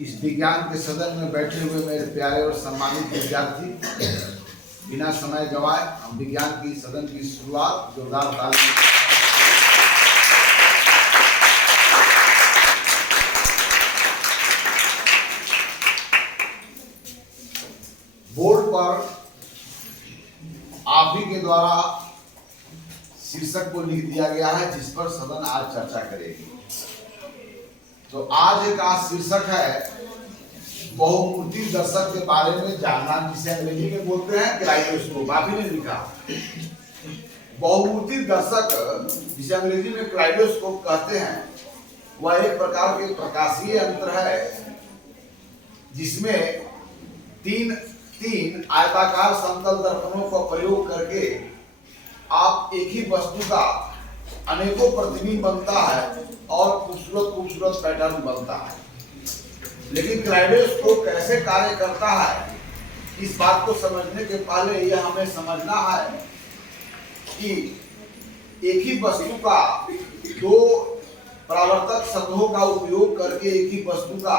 इस विज्ञान के सदन में बैठे हुए मेरे प्यारे और सम्मानित विद्यार्थी, बिना समय गंवाए हम विज्ञान की सदन की शुरुआत जोरदार ताली। बोर्ड पर आप ही के द्वारा शीर्षक को लिख दिया गया है जिस पर सदन आज चर्चा करेगी। तो आज का शीर्षक है बहुमूर्ति दर्शक के बारे में जानना, जिसे अंग्रेजी में बोलते हैं क्राइडोस्कोप। आप ही ने लिखा बहुमूर्ति दर्शक, जिसे अंग्रेजी में क्राइडोस्कोप कहते हैं, वह एक प्रकार के प्रकाशीय यंत्र है जिसमें तीन आयताकार समतल दर्पणों का प्रयोग करके आप एक ही वस्तु का अनेकों प्रतिबिंब बनता है और खूबसूरत पैटर्न बनता है। लेकिन क्राइडोस्कोप कैसे कार्य करता है, इस बात को समझने के पहले यह हमें समझना है कि एक ही वस्तु का दो परावर्तक सतहों का उपयोग करके एक ही वस्तु का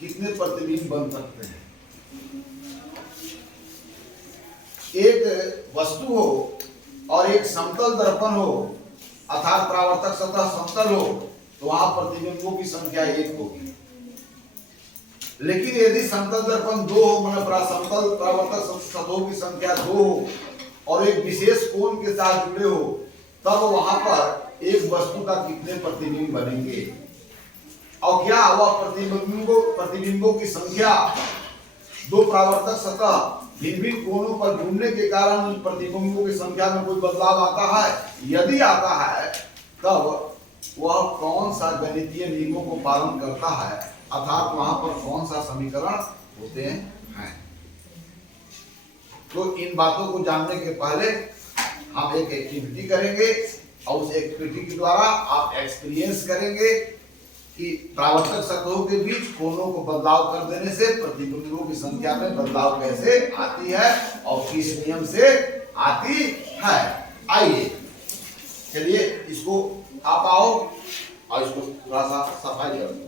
कितने प्रतिबिंब बन सकते हैं। एक वस्तु हो और एक समतल दर्पण हो, अर्थात परावर्तक सतह समतल हो, तो वहां प्रतिबिंबों की संख्या 1 होगी। लेकिन यदि समतल दर्पण 2 हो, मतलब समतल परावर्तक सतहों की संख्या 2 हो और एक विशेष कोण के साथ जुड़े हो, तब वहां पर एक वस्तु का कितने प्रतिबिंब बनेंगे। और क्या वह प्रतिबिंबों की संख्या दो परावर्तक सतह भिन्न कोणों पर जुड़ने के कारण उन प्रतिबिंबों की संख्या में कोई बदलाव आता है? यदि आता है तब वह कौन सा गणितीय नियमों को पालन करता है, अर्थात वहां पर कौन सा समीकरण होते हैं। तो इन बातों को जानने के पहले हम एक एक्टिविटी करेंगे और उस एक्टिविटी के द्वारा आप एक्सपीरियंस करेंगे कि परावर्तक सतहों के बीच कोणों को बदलाव कर देने से प्रतिबिंबों की संख्या में बदलाव कैसे आती है और किस नियम से आती है। आइए चलिए इसको आप आओ और इसको थोड़ा सा सफाई कर दो।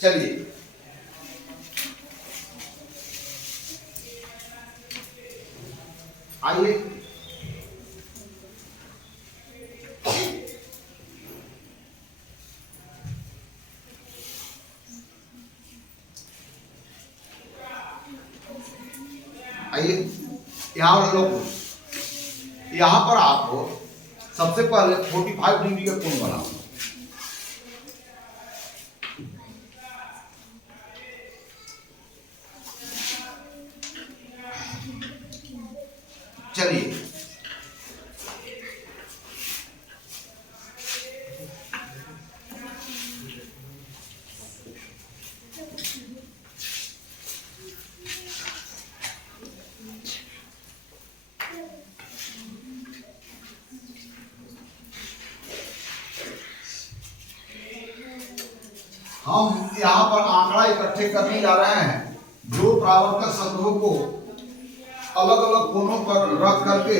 चलिए आइए आइए यहाँ लोग, यहाँ पर आपको सबसे पहले 45 डिग्री का कोण बनाओ। चलिए हम यहाँ पर आंकड़ा इकट्ठे करने जा रहे हैं जो परावर्तक सतहों को अलग अलग कोणों पर रख करके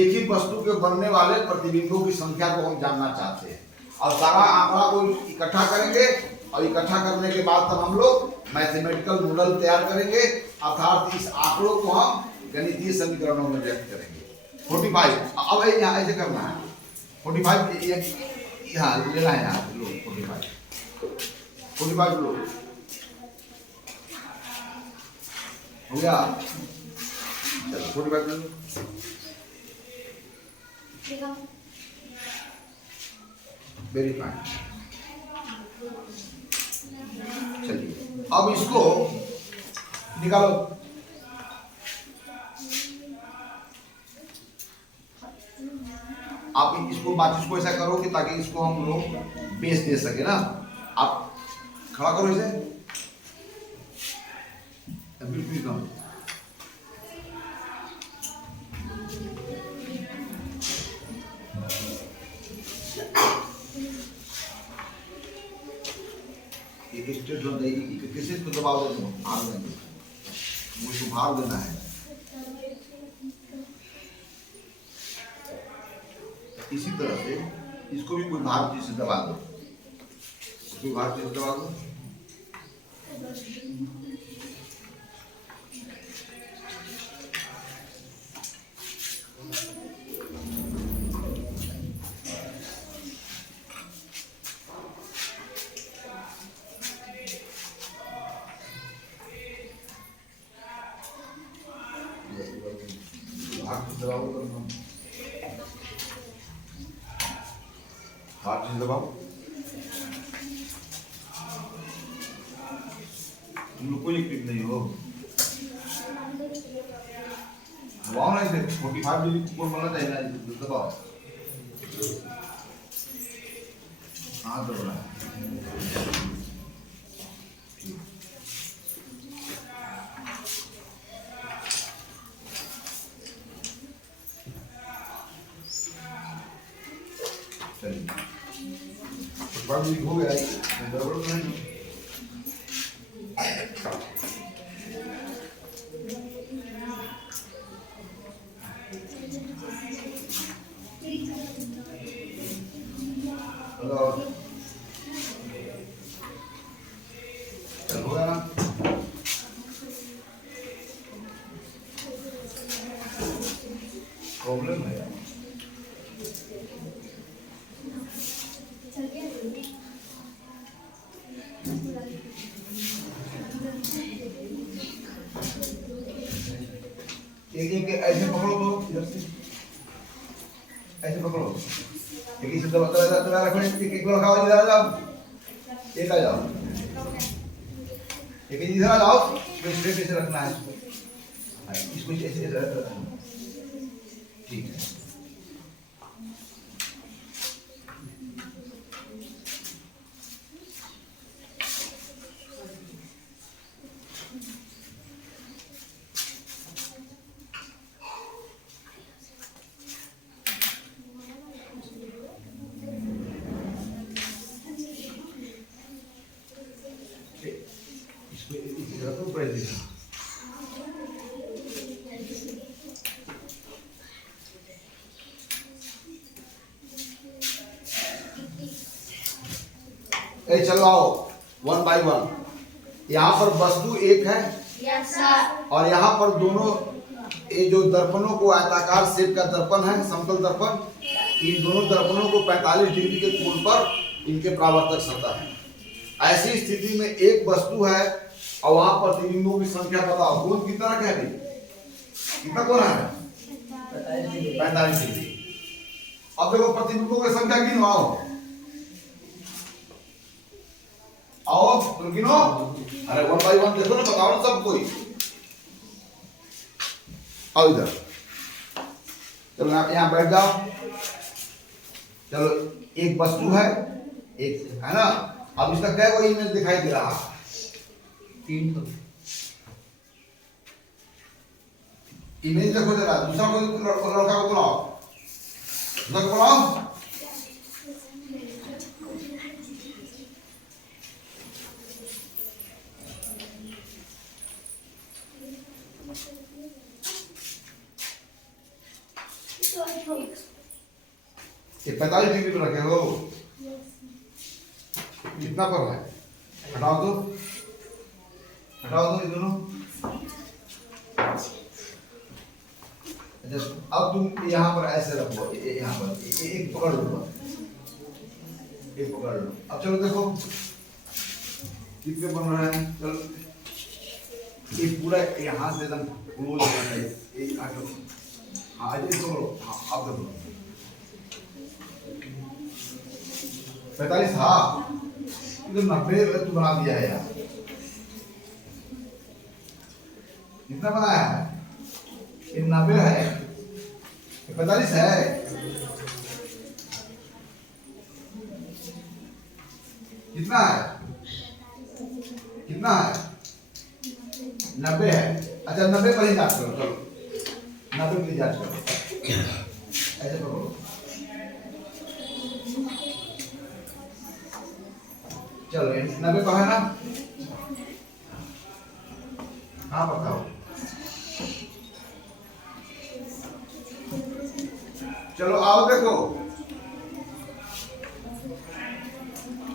एक ही वस्तु के बनने वाले प्रतिबिंबों की संख्या को हम जानना चाहते हैं। और सारा आंकड़ा को इकट्ठा करेंगे और इकट्ठा करने के बाद तब हम लोग मैथमेटिकल मॉडल तैयार करेंगे, अर्थात इस आंकड़ों को हम गणितीय समीकरणों में व्यक्त करेंगे। 45 अब यहाँ ऐसे करना है। 45 यहाँ लेना है, यहाँ 45 लो हो गया। चलो 45 लो। Very fine. चलिए अब इसको निकालो। आप इसको बात ऐसा करो कि ताकि इसको हम लोग बेस दे सके ना। आप खड़ा करो इसे, बिल्कुल कम। स्ट्रेट हो जाएगी, किसी को दबाव देना, भार देंगे, मुझको भार देना है। इसी तरह से इसको भी कोई भार चीज से दबा दो, कोई भार चीज से दबा दो। हाथ से दबाओ, तुम लोग कोई एक्टिव नहीं हो, दबाओ ना इसे, 45 डिग्री ऊपर बनना चाहिए ना, दबाओ, हाथ दबाना है। चलिए हो गया, गड़बड़ नहीं। हेलो, चल हो गया ना? प्रॉब्लम है यार। एक ऐसे पकड़ो तो इधर से ऐसे पकड़ो, एक इसे दबा रखो, एक लगाओ, इधर आ जाओ, एक आ जाओ, एक इधर आ जाओ, स्ट्रेट ऐसे रखना है इसको ऐसे रखना, ठीक है। चलो आओ 1 बाय 1। यहाँ पर वस्तु एक है, और यहाँ पर दोनों ये जो दर्पणों को आयताकार शेप का दर्पण है, समतल दर्पण, इन दोनों दर्पणों को 45 डिग्री के कोण पर इनके परावर्तक सतह है। ऐसी स्थिति में एक वस्तु है और वहां प्रतिबिंबों की संख्या बताओ, कोण कितना कह रही, कितना कोण है? 45 डिग्री। अब देखो प्रतिबिंबों की संख्या गिनो, आओ तुम गिनो, अरे 1 बाय 1 देखो ना, बताओ ना सब कोई, आओ इधर, चलो यहाँ बैठ जाओ। चलो एक वस्तु है, एक है ना, अब इसका क्या कोई इमेज दिखाई दे रहा, 3 तो इमेज देखो जरा, दूसरा कोई लड़का को बुलाओ, दूसरा को बुलाओ, ये 45 डिग्री पर रखे हो, कितना पर है, हटाओ दो ये दोनों। अब तुम यहाँ पर ऐसे रखो, यहाँ पर एक पकड़ लो, एक पकड़ लो। अब चलो देखो कितने बन रहा है, चलो ये पूरा यहाँ से एकदम क्लोज हो रहा है, हाँ ये पकड़ो, हाँ अब देखो 45, हाँ इधर 90 तू बना दिया है यार, कितना बनाया है, 90 है, 45 है, कितना है, कितना है, 90 है। अच्छा 90 पर ही जांच करो, चलो 90 पर ही जांच करो, ऐसे पकड़ो, चलो 90 पर है ना, हाँ बताओ, चलो आओ देखो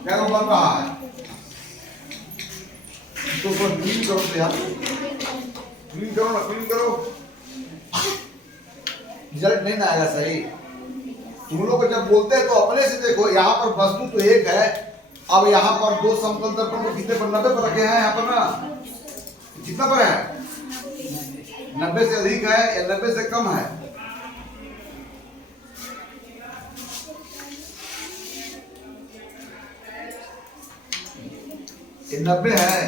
क्या वो बन रहा है? तो क्लीन करो तो यार, क्लीन करो ना, क्लीन करो, रिजल्ट नहीं ना आएगा सही। तुम लोग जब बोलते हैं तो अपने से देखो, यहाँ पर वस्तु तो एक है, अब यहाँ पर दो समतल दर्पण को कितने पर, 90 पर रखे हैं यहाँ पर ना, कितना पर है? 90 से अधिक है या 90 से कम है? ये 90 है,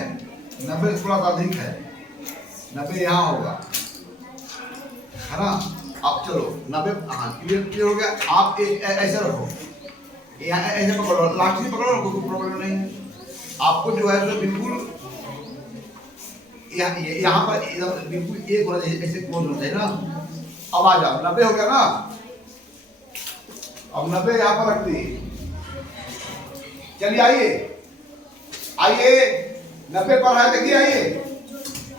90 से थोड़ा सा अधिक है, 90 यहाँ होगा, है ना? अब चलो 90, हाँ क्लियर हो गया। आप एक ऐसे रखो, यहाँ ऐसे पकड़ो, लाठी पकड़ो, कोई प्रॉब्लम नहीं है। आपको जो है तो बिल्कुल यहाँ पर बिल्कुल एक होना चाहिए, ऐसे क्लोज होना चाहिए ना। अब आ जाओ, 90 हो गया ना, अब 90 यहाँ पर रख दी। चलिए आइए, आइए 90 पर है, देखिए आइए।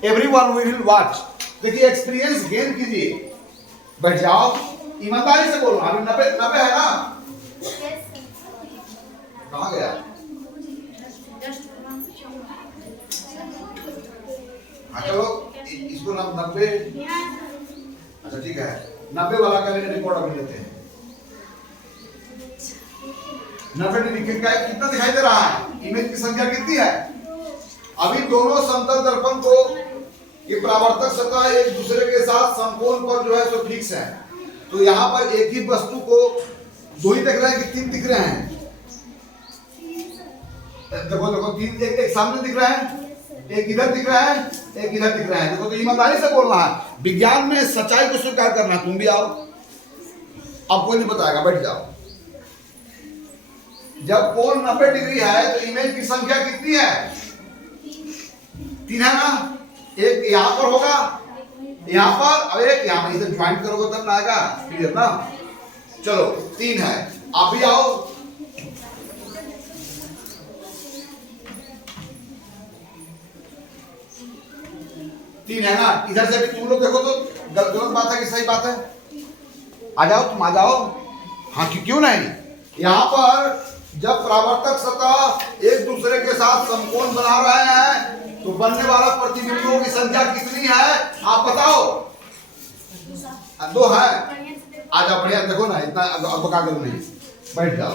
एवरीवन विल वॉच, देखिए एक्सपीरियंस गेन कीजिए, बैठ जाओ, ईमानदारी से बोलो। अभी 90 है ना? कहाँ गया? हाँ चलो इसको 90, अच्छा ठीक है, 90 वाला का रिकॉर्ड अभी लेते हैं। 90 कितना दिखाई दे रहा है? इमेज की संख्या कितनी है? अभी दोनों समतल दर्पण को ये परावर्तक सतह एक दूसरे के साथ समकोण पर जो है सो फिक्स है, तो यहाँ पर एक ही वस्तु को दो ही दिख रहे हैं कि तीन दिख रहे हैं? देखो देखो, तीन, एक सामने दिख रहा है, एक इधर दिख रहा है, एक इधर दिख रहा है। देखो तो ईमानदारी से बोलना है, विज्ञान में सच्चाई को स्वीकार करना। तुम भी आओ, अब कोई नहीं बताएगा, बैठ जाओ। जब कोण 90 डिग्री है तो इमेज की संख्या कितनी है? 3 है ना? एक यहाँ पर होगा, यहाँ पर, अब एक यहाँ पर, इधर ज्वाइंट करोगे तब ना आएगा, क्लियर ना? चलो 3 है, आप भी आओ। तीन है ना? इधर से भी तुम लोग देखो तो गलत बात है कि सही बात है? आ जाओ, तुम आ जाओ। हाँ क्यों नहीं? यहाँ पर जब परावर्तक सतह एक दूसरे के साथ समकोण बना रहे हैं तो बनने वाला प्रतिबिंबों की संख्या कितनी है आप बताओ? 2 है। आ जाओ, बढ़िया, देखो ना, इतना बका करो नहीं, बैठ जाओ।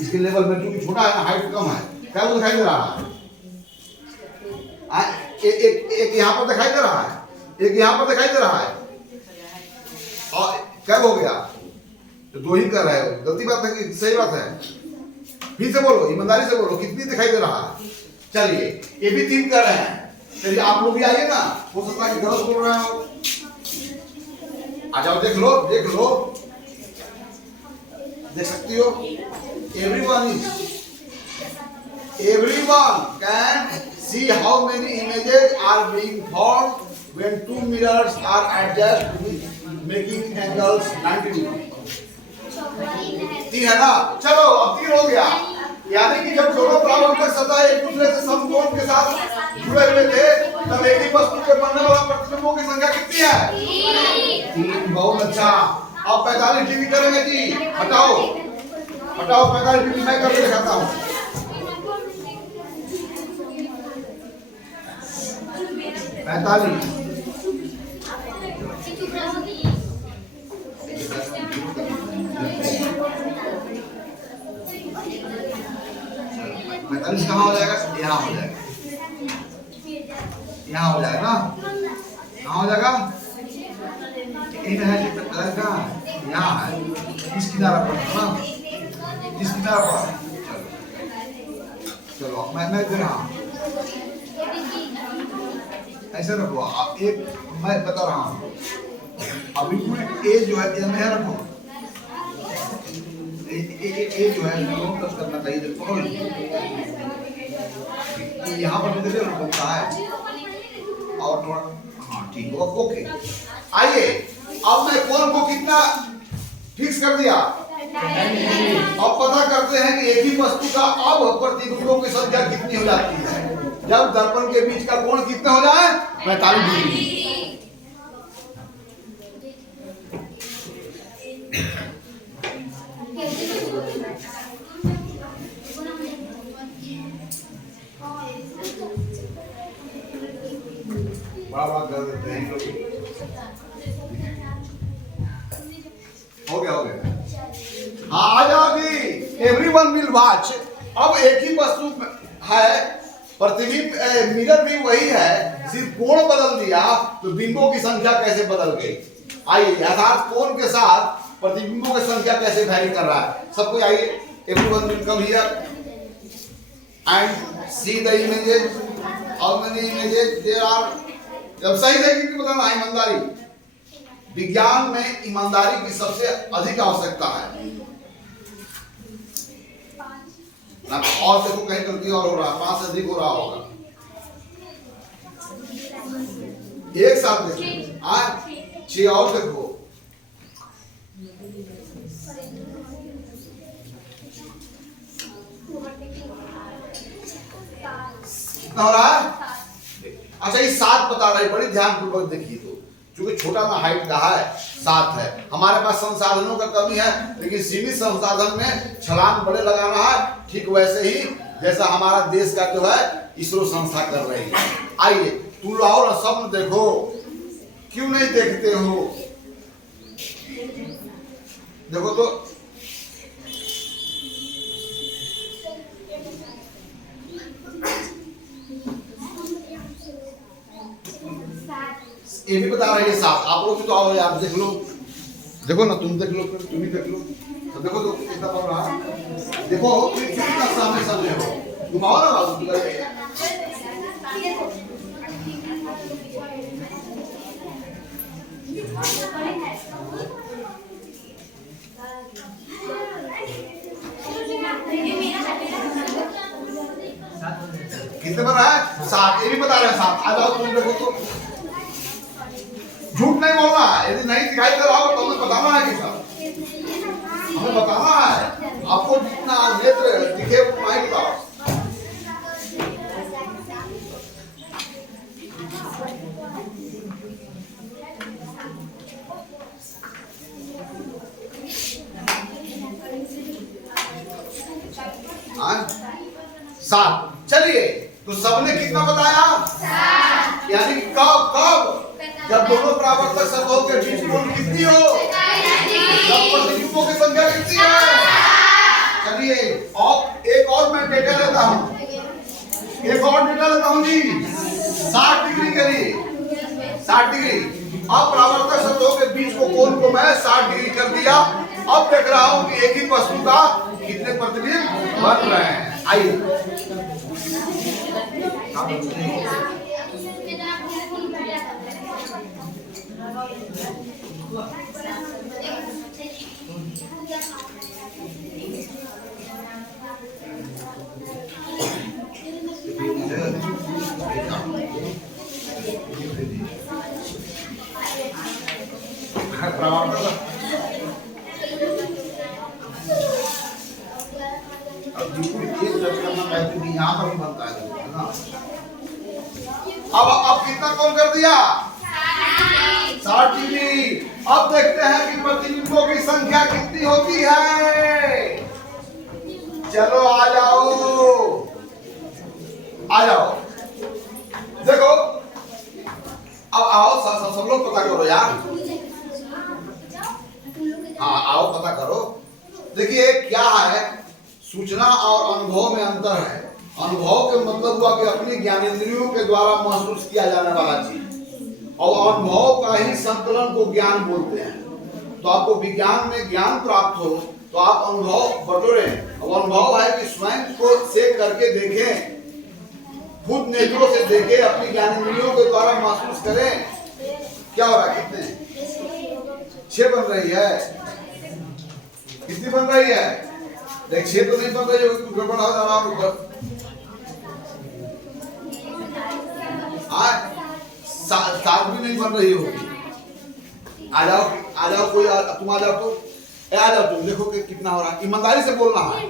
इसके लेवल में क्योंकि छोटा है ना, हाइट कम है, क्या वो दिखाई दे रहा है? एक यहाँ पर दिखाई दे रहा है, एक यहाँ पर दिखाई दे रहा है, और क्या हो गया? तो 2 ही कर रहे हो, गलती बात है कि सही बात है? फिर से बोलो, ईमानदारी से बोलो, कितनी दिखाई दे रहा है? चलिए ये भी 3 कर रहे हैं, चलिए आप लोग भी आइए ना, हो सकता है कि गलत बोल रहे हो। आ जाओ, देख लो, देख लो, देख सकती हो। everyone can see how many images are being formed when 2 mirrors are adjusted with making angles 90 degree। 3 है ना? चलो अब 3 हो गया, यानी कि जब दोनों परावर्तक सतह एक दूसरे से समकोण के साथ जुड़े हुए थे तब एक ही वस्तु के बनने वाला प्रतिबिंबों की संख्या कितनी है? 3। बहुत अच्छा। अब 45 डिग्री करेंगे जी, हटाओ हटाओ, 45 डिग्री मैं करके दिखाता हूँ। 45 कहाँ हो जाएगा? यहाँ हो जाएगा, यहाँ हो जाएगा ना? कहाँ हो जाएगा? इन है जो कलर का यहाँ है, इस किनारा पर ना, इस किनारा पर। चलो मैं दे रहा हूँ, ऐसे रखो आप, एक मैं बता रहा हूँ, अभी बिल्कुल ए जो है ये में रखो, ए जो है टच करना चाहिए, देखो यहाँ पर मुझे रखा है, और थोड़ा, हाँ ठीक है, ओके। आइए अब मैं कोण को कितना फिक्स कर दिया, अब पता करते हैं कि एक ही वस्तु का अब प्रतिबिंबों की संख्या कितनी हो जाती है जब दर्पण के बीच का कोण कितना हो जाए? 45 डिग्री। सकते हैं। हो गया हो गया। हाँ आ जाओगी। Everyone will watch. अब एक ही वस्तु है, प्रतिबिंब मिरर भी वही है, सिर्फ कोण बदल दिया तो बिंबों की संख्या कैसे बदल गई। आइए यथार्थ कोण के साथ प्रतिबिंबों की संख्या कैसे वैरी कर रहा है। सबको आइए, everyone will come here and see the images. How many images there are. जब सही सही क्योंकि बताना ईमानदारी, विज्ञान में ईमानदारी की सबसे अधिक आवश्यकता है ना। और देखो कहीं गलती और हो रहा है, 5 से अधिक हो रहा होगा। एक साथ देखो, आज 6 और देखो। कितना हो रहा है? अच्छा ये 7 बता रहा है, बड़ी ध्यानपूर्वक देखिए। तो क्योंकि छोटा ना हाइट का है, 7 है। हमारे पास संसाधनों का कमी है, लेकिन सीमित संसाधन में छलांग बड़े लगाना है। ठीक वैसे ही जैसा हमारा देश का जो है इसरो संस्था कर रही है। आइए तुम लाओ ना, स्वप्न देखो, क्यों नहीं देखते हो। देखो तो ये भी बता रही है 7। आप लोग भी तो आओ यार, देख लो, देखो ना, तुम देख लो, फिर तुम ही देख लो। तो देखो तो कितना पड़ रहा है। देखो कितना सामने सामने हो, घुमाओ ना बाबू। कितने पर रहा है? 7। ये भी बता रहे हैं 7। आ जाओ तुम देखो तो, झूठ नहीं बोलना है। यदि नहीं दिखाई दे रहा हो तो हमें बताना है कि सर, हमें बताना है। आपको जितना नेत्र दिखे उतना ही बताओ। हाँ 7। चलिए तो सबने कितना बताया? 7। यानी कि कब कब? जब दोनों परावर्तक सतहों के बीच कोण कितनी हो? जब प्रतिबिंबों की संख्या कितनी है? चलिए और एक और मैं डेटा लेता हूँ, एक और डेटा लेता हूँ जी। 60 डिग्री के लिए 60 डिग्री। अब परावर्तक सतहों के बीच को कोण को मैं 60 डिग्री कर दिया। अब देख रहा हूँ कि एक ही वस्तु का कितने प्रतिबिंब बन रहे हैं। आइए यहाँ पर भी बनता है ना। अब कितना कम कर दिया? 60 डिग्री। अब देखते हैं कि प्रतिबिंबों की संख्या कितनी होती है। चलो आ जाओ, आ जाओ। देखो अब आओ, सब लोग पता करो यार। हाँ आओ पता करो। देखिए क्या है, सूचना और अनुभव में अंतर है। अनुभव के मतलब हुआ कि अपने ज्ञानेंद्रियों के द्वारा महसूस किया जाने वाला चीज, और अनुभव का ही संकलन को ज्ञान बोलते हैं। तो आपको विज्ञान में ज्ञान प्राप्त हो तो आप अनुभव बटोरे। अब अनुभव है कि स्वयं को से करके देखें, खुद नेत्रों से देखें, अपनी ज्ञानेंद्रियों के द्वारा महसूस करें। क्या हो रहा है? कितने? 6 बन रही है। कितनी बन रही है? देख 6 तो नहीं बन रही होगी, गड़बड़ हो जा रहा है। 7 भी नहीं बन रही होगी। आ जाओ कोई, तुम आ जाओ तो, आ जाओ तुम देखो कि कितना हो रहा है। ईमानदारी से बोलना है।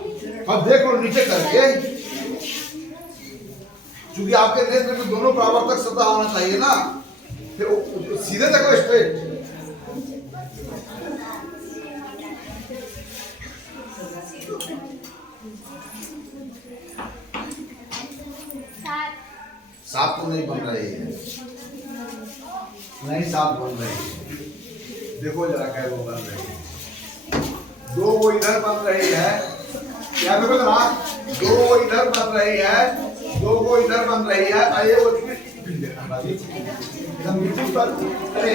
अब देख लो नीचे करके, क्योंकि आपके नेत्र में दोनों परावर्तक सतह होना चाहिए ना, फिर सीधे तक स्ट्रेट। सात तो नहीं बन रही है। नहीं, 7 बन रही है। देखो जरा क्या वो बन रही है। 2 वो इधर बन रही है, क्या देखो जरा, 2 वो इधर बन रही है, 2 वो इधर बन रही है, और ये वो एकदम बिल्कुल पर। अरे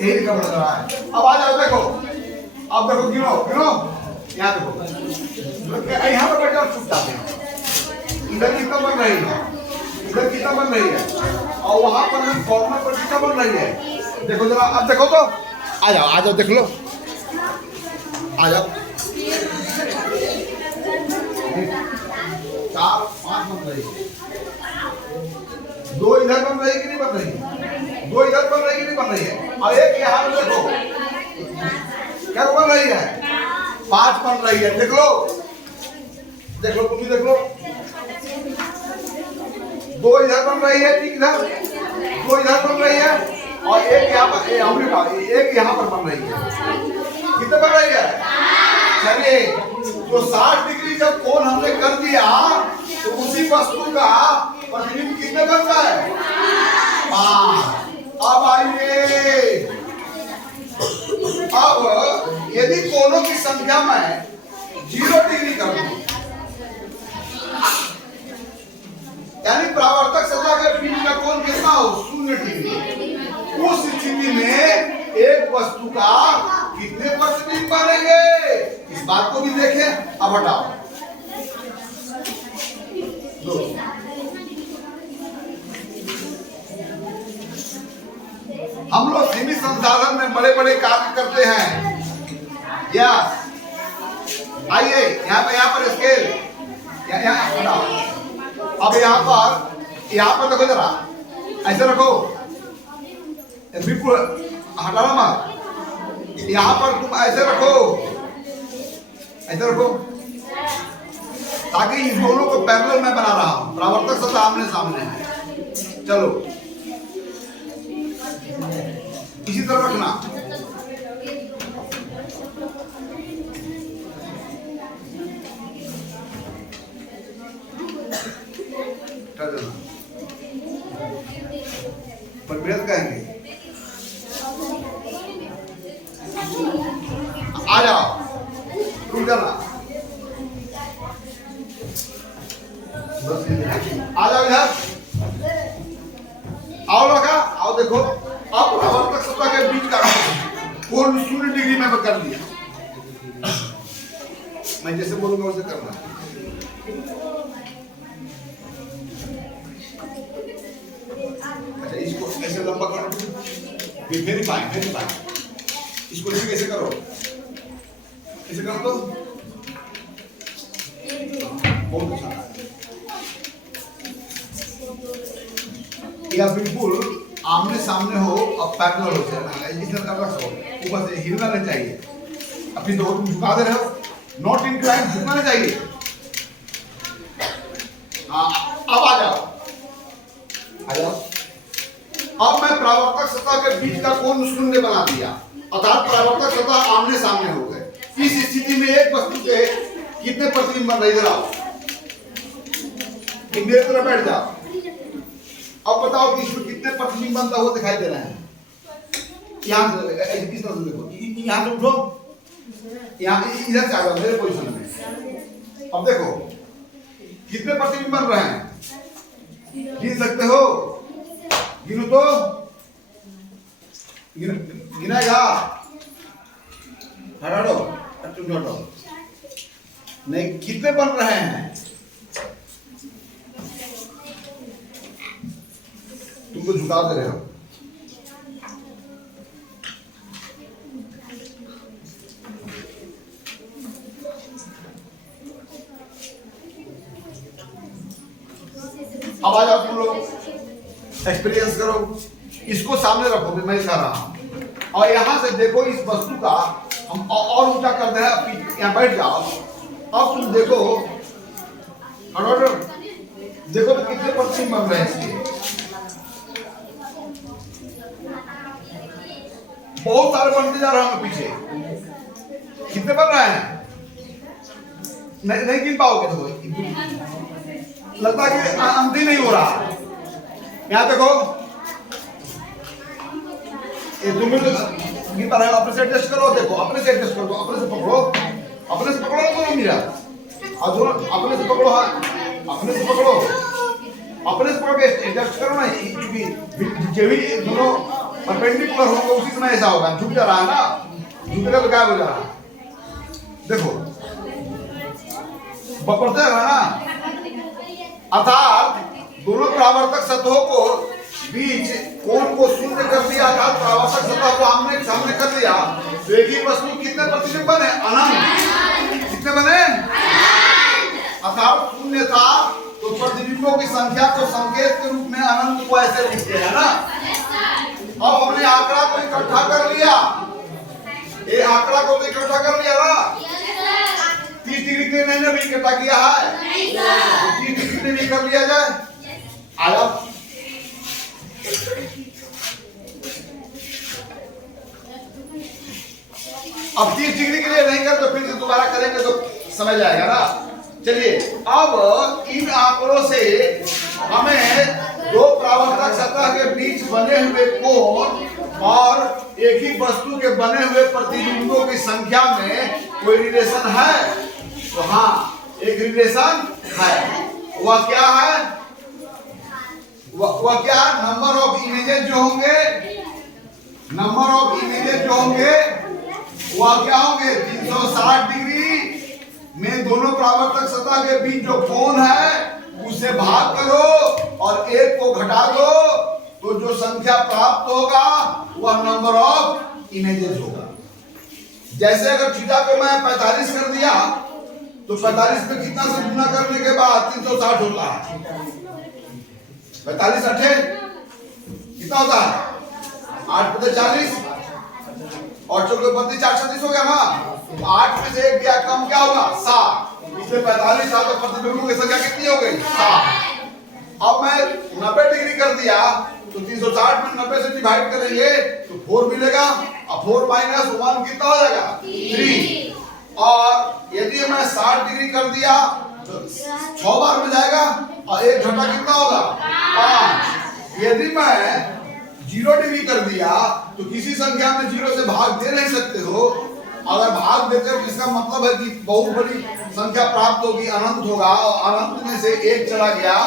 यही का बन रहा है। अब आ जाओ, देखो, अब देखो, गिनो गिनो, यहाँ देखो, यहाँ पर बैठ जाओ, चुपचाप हैं। इधर कितना बन रही है, इधर कितना बन रही है, और वहां पर हम कॉर्नर पर कितना बन रही है। देखो जरा, अब देखो तो, आ जाओ देख लो, आ जाओ। 4 5 बन रही है। 2 इधर बन रही कि नहीं बन रही, 2 इधर बन रही कि नहीं बन रही है, और एक यहाँ पे देखो क्या बन रही है, 5 बन रही है। देख लो तुम भी देख लो, 2 इधर बन रही है, 3 इधर, 2 इधर बन रही है, और एक यहाँ पर, एक यहाँ पर बन रही है। कितने बन रही है? चलिए, तो 60 डिग्री जब कोण हमने कर दिया, तो उसी वस्तु का प्रतिबिंब कितने बन रहा है? 5। अब आइए, अब यदि कोणों की संख्या में 0 डिग्री कर दूं, यानी परावर्तक सतह के बीच का कोण कितना हो? 0 डिग्री। उस स्थिति में एक वस्तु का कितने प्रतिबिंब बनेंगे, इस बात को भी देखें। अब हटाओ, हम लोग सीमित संसाधन में बड़े बड़े कार्य करते हैं। आइए यहाँ पर स्केल, यहाँ हटाओ। अब यहाँ पर देखो जरा, ऐसे रखो, बिल्कुल हटाना मत। यहाँ पर तुम ऐसे रखो, ताकि इस दोनों को पैरेलल में बना रहा हूं। परावर्तक सतह आमने सामने है। चलो, इसी तरह रखना। परिभेद कहेंगे। आ जाओ, तुम करना, आ जाओ इधर, आओ लड़का, आओ देखो। अब परावर्तक सतह के बीच का कोण 0 डिग्री में कर दिया। मैं जैसे बोलूंगा वैसे करना। अच्छा, इसको ऐसे लंबा करो, वेरी फाइन। इसको कैसे करो, ऐसे कर दो, बहुत अच्छा। या बिल्कुल आमने सामने हो और पैरेलल हो जाए, इस तरह रखो, ऊपर से हिलना नहीं चाहिए। अपनी तो तुम झुका दे रहे हो, नॉट इंक्लाइन, झुकना नहीं चाहिए। अब आ जाओ। अब मैं परावर्तक सतह के बीच का कोण 0 बना दिया, अर्थात परावर्तक सतह आमने सामने हो गए। इस स्थिति में एक वस्तु के कितने प्रतिबिंब बन रहे? इधर आओ, मेरे तरफ बैठ जाओ। अब बताओ कि इसमें कितने प्रतिबिंब बनता हुआ दिखाई दे रहे हैं? यहाँ से किस तरह से देखो, यहाँ से उठो, यहाँ इधर से आ जाओ मेरे पोजीशन में। अब देखो कितने प्रतिबिंब बन रहे हैं, गिन सकते हो? गिनो तो, गिनाएगा? हटाओ, हटाओ, नहीं, कितने बन रहे हैं? तुमको झुका दे रहे हो। अब आ जाओ तुम लोग, एक्सपीरियंस करो। इसको सामने रखो, मैं कर रहा हूं, और यहां से देखो इस वस्तु का हम और ऊंचा कर दे रहे हैं। यहाँ बैठ जाओ। अब तुम देखो, देखो तो कितने प्रतिबिंब बन रहे हैं इसके। बहुत सारे बनते जा रहे हैं पीछे। कितने बन रहे हैं? नहीं गिन पाओगे तो लगता है कि अंत ही नहीं हो रहा। यहाँ देखो, ये तुम पर अपने से एडजस्ट करो, देखो अपने से एडजस्ट करो, अपने से पकड़ो, अपने से पकड़ो दोनों मिला, और दोनों अपने से पकड़ो, हाँ अपने से पकड़ो, अपने से पकड़ के एडजस्ट करो ना, जो भी दोनों परपेंडिकुलर होंगे उसी समय ऐसा होगा, झुक जा रहा है ना, झुकेगा तो क्या हो जा रहा है, देखो पकड़ते रहा ना, अर्थात दोनों परावर्तक सतहों को बीच कोण को शून्य कर दिया, अर्थात परावर्तक सतह को आमने सामने कर दिया, तो एक ही वस्तु कितने प्रतिबिंब बने? अनंत। कितने बने? अर्थात शून्य था तो प्रतिबिंबों की संख्या को संकेत के रूप में अनंत को ऐसे लिखते हैं ना। अब हमने आंकड़ा को इकट्ठा कर लिया, ये आंकड़ा को तो इकट्ठा कर लिया ना, 30 डिग्री के मैंने भी इकट्ठा किया है, 30 डिग्री में भी कर लिया जाए, आया अब 30 डिग्री के लिए नहीं कर तो फिर से दोबारा करेंगे तो समझ आएगा ना। चलिए अब इन आंकड़ों से हमें दो परावर्तक सतह के बीच बने हुए कोण और एक ही वस्तु के बने हुए प्रतिबिंबों की संख्या में कोई रिलेशन है? तो हाँ, एक रिलेशन है। वह क्या है? वह क्या? नंबर ऑफ इमेजेस जो होंगे, नंबर ऑफ इमेजेस जो होंगे वह क्या होंगे? 360 डिग्री में दोनों परावर्तक सतह के बीच जो कोण है उसे भाग करो और एक को घटा दो, तो जो संख्या प्राप्त होगा वह नंबर ऑफ इमेजेस होगा। जैसे अगर थीटा को मैं 45 कर दिया तो 45 में कितना से गुना करने के बाद 360 होता है? 45 अठे कितना होता है? 8 × 40 और 32 4 36 हो गया ना। तो 8 में से 1 गया, कम क्या होगा? 7। इसलिए 45 था तो प्रतिबिंबों की संख्या कितनी हो गई? 7। अब मैं 90 डिग्री कर दिया तो 360 में 90 से डिवाइड करेंगे तो 4 मिलेगा, और 4 - 1 कितना हो जाएगा? 3। और यदि मैं 60 डिग्री कर दिया तो 6 बार में जाएगा और 1 घटा कितना होगा? 5। यदि मैं 0 डिग्री कर दिया तो किसी संख्या में 0 से भाग दे नहीं सकते हो। अगर भाग देते हो इसका मतलब है कि बहुत बड़ी संख्या प्राप्त होगी, अनंत होगा, और अनंत में से 1 चला गया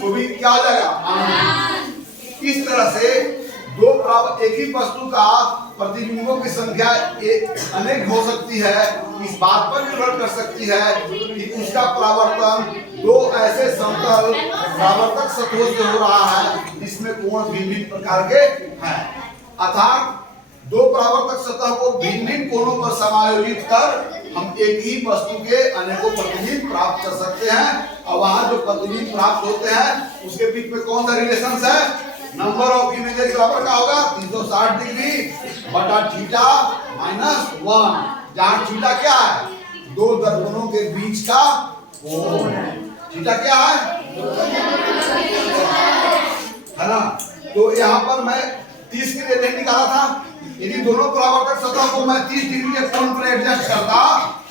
तो भी क्या हो जाएगा? अनंत। इस तरह से एक ही वस्तु का प्रतिबिंबों की संख्या अनेक हो सकती है। इस बात पर निर्भर कर सकती है कि उसका परावर्तन दो ऐसे समतल परावर्तक सतहों से हो रहा है जिसमें कोण भिन्न प्रकार के हैं। अर्थात दो परावर्तक सतह को भिन्न कोणों पर समायोजित कर हम एक ही वस्तु के अनेकों प्रतिबिंब प्राप्त कर सकते हैं। और वहां जो प्रतिबिंब प्राप्त होते हैं उसके बीच में कौन सा रिलेशन है? नंबर ऑफ इमेजेस के बराबर का होगा 360 डिग्री बटा थीटा माइनस 1, जहां थीटा क्या है? दो दर्पणों के बीच का कोण। थीटा क्या है ना? तो यहाँ पर मैं 30 के लिए नहीं निकाला था। यदि दोनों परावर्तक सतह को मैं 30 डिग्री के कोण पर एडजस्ट करता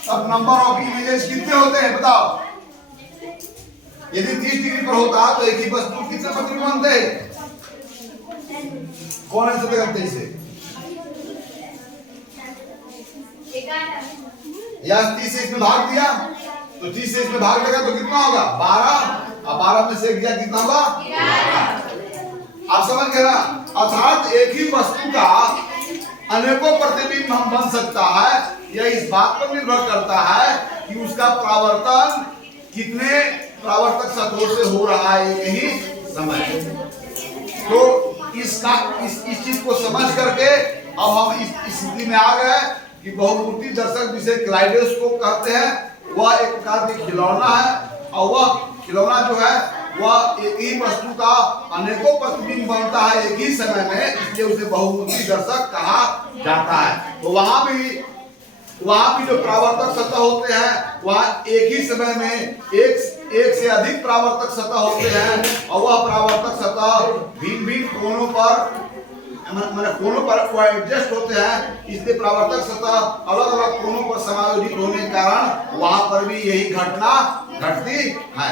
तब नंबर ऑफ इमेजेस कितने होते हैं बताओ? यदि 30 डिग्री पर होता तो एक ही वस्तु कितने प्रतिबिंब बनते हैं? कौन आंसर देगा 23 से? या 30 से इसमें भाग दिया तो 30 से इसमें भाग देगा तो कितना होगा? 12। और 12 में से गया कितना होगा? 11। आप समझ गए ना? अर्थात एक ही वस्तु का अनेकों प्रतिबिंब हम बन सकता है। यह इस बात पर निर्भर करता है कि उसका परावर्तन कितने परावर्तक सतहों से हो रहा है एक ही समय। तो इस चीज को समझ करके अब हम इस स्थिति में आ गए कि बहुमुखी दर्शक जिसे क्लाइडोस्कोप कहते हैं वह एक प्रकार की खिलौना है, और वह खिलौना जो है वह एक ही वस्तु का अनेकों प्रतिबिंब बनता है एक ही समय में, इसलिए उसे बहुमुखी दर्शक कहा जाता है। तो वहां भी जो परावर्तक सतह होते हैं वह एक ही समय में एक से अधिक परावर्तक सतह होते हैं, और वह परावर्तक सतह भिन्न कोणों पर कोणों पर एडजस्ट होते हैं। इसलिए परावर्तक सतह अलग अलग कोणों पर समायोजित होने के कारण वहां पर भी यही घटना घटती है।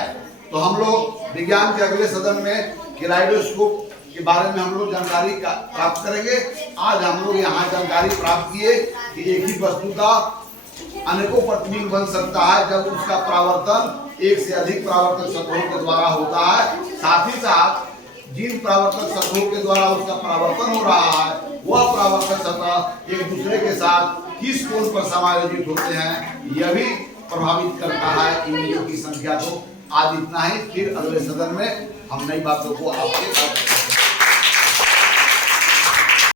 तो हम लोग विज्ञान के अगले सदन में कैलाइडोस्कोप के बारे में हम लोग जानकारी प्राप्त करेंगे। आज हम लोग यहाँ जानकारी प्राप्त किए कि एक ही वस्तु का अनेकों प्रतिबिंब बन सकता है जब उसका परावर्तन एक से अधिक परावर्तक सतहों के द्वारा होता है। साथ ही साथ जिन परावर्तक सतहों के द्वारा उसका परावर्तन हो रहा है वह परावर्तक सतह एक दूसरे के साथ किस कोण पर समायोजित होते हैं यह भी प्रभावित करता है इमेजों की संख्या को। आज इतना ही, फिर अगले सदन में हम नई बातों को आपके साथ